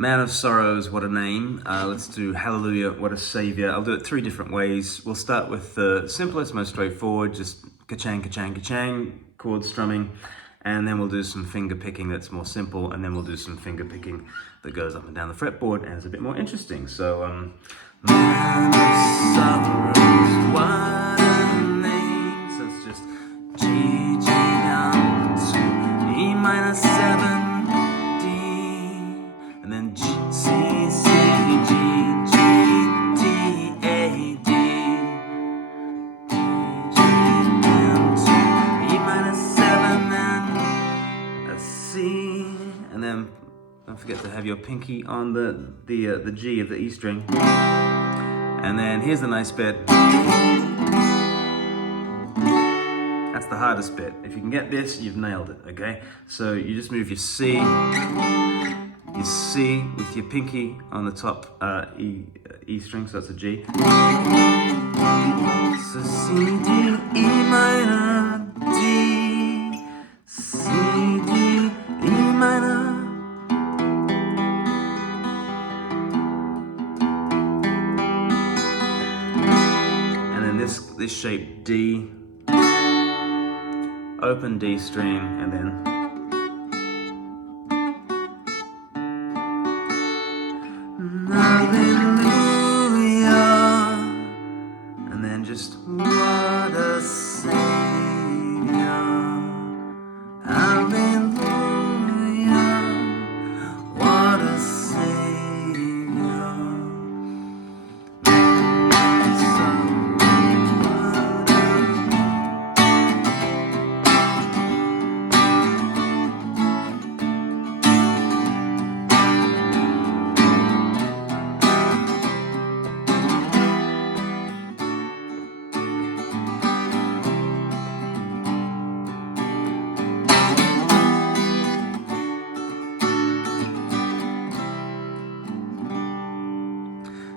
Man of Sorrows, what a name. Let's do Hallelujah, what a Saviour. I'll do it 3 different ways. We'll start with the simplest, most straightforward, just ka-chang, ka-chang, ka-chang, chord strumming. And then we'll do some finger picking that's more simple, and then we'll do some finger picking that goes up and down the fretboard and is a bit more interesting. So, Man of Sorrows, what a name. So it's just G, G down to E minor 7, and then G, C, C, G, G, D, A, D, G, down to E minor 7, and a C, and then don't forget to have your pinky on the G of the E string. And then here's the nice bit. That's the hardest bit. If you can get this, you've nailed it, okay? So you just move your C with your pinky on the top E string, so that's a G. So C, D, E minor, D, C, D, E minor. And then this shape D, open D string, and then Hallelujah, and then just what a Saviour. Hallelujah, what a Saviour.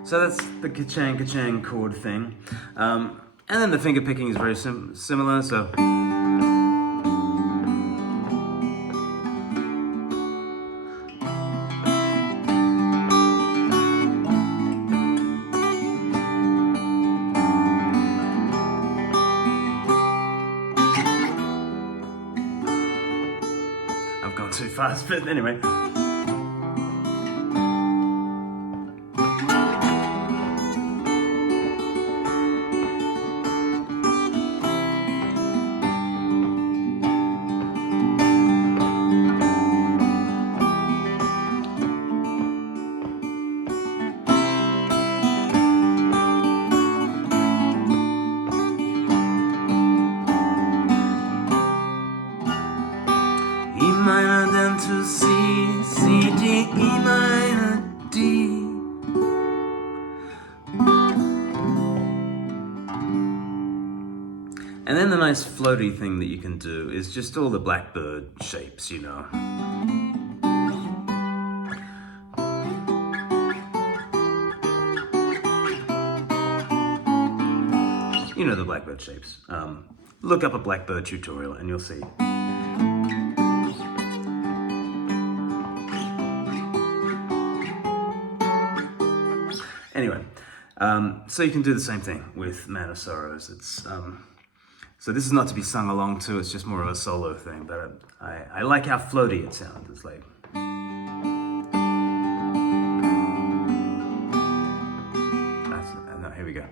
So that's the ka-chang, ka-chang chord thing. And then the finger picking is very similar, so. I've gone too fast, but anyway. E minor then to C, C, D, E minor, D. And then the nice floaty thing that you can do is just all the blackbird shapes, you know. You know the blackbird shapes. Look up a blackbird tutorial and you'll see. Anyway, so you can do the same thing with Man of Sorrows. It's so this is not to be sung along to, it's just more of a solo thing, but I like how floaty it sounds. It's like... no, here we go.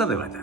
something like that.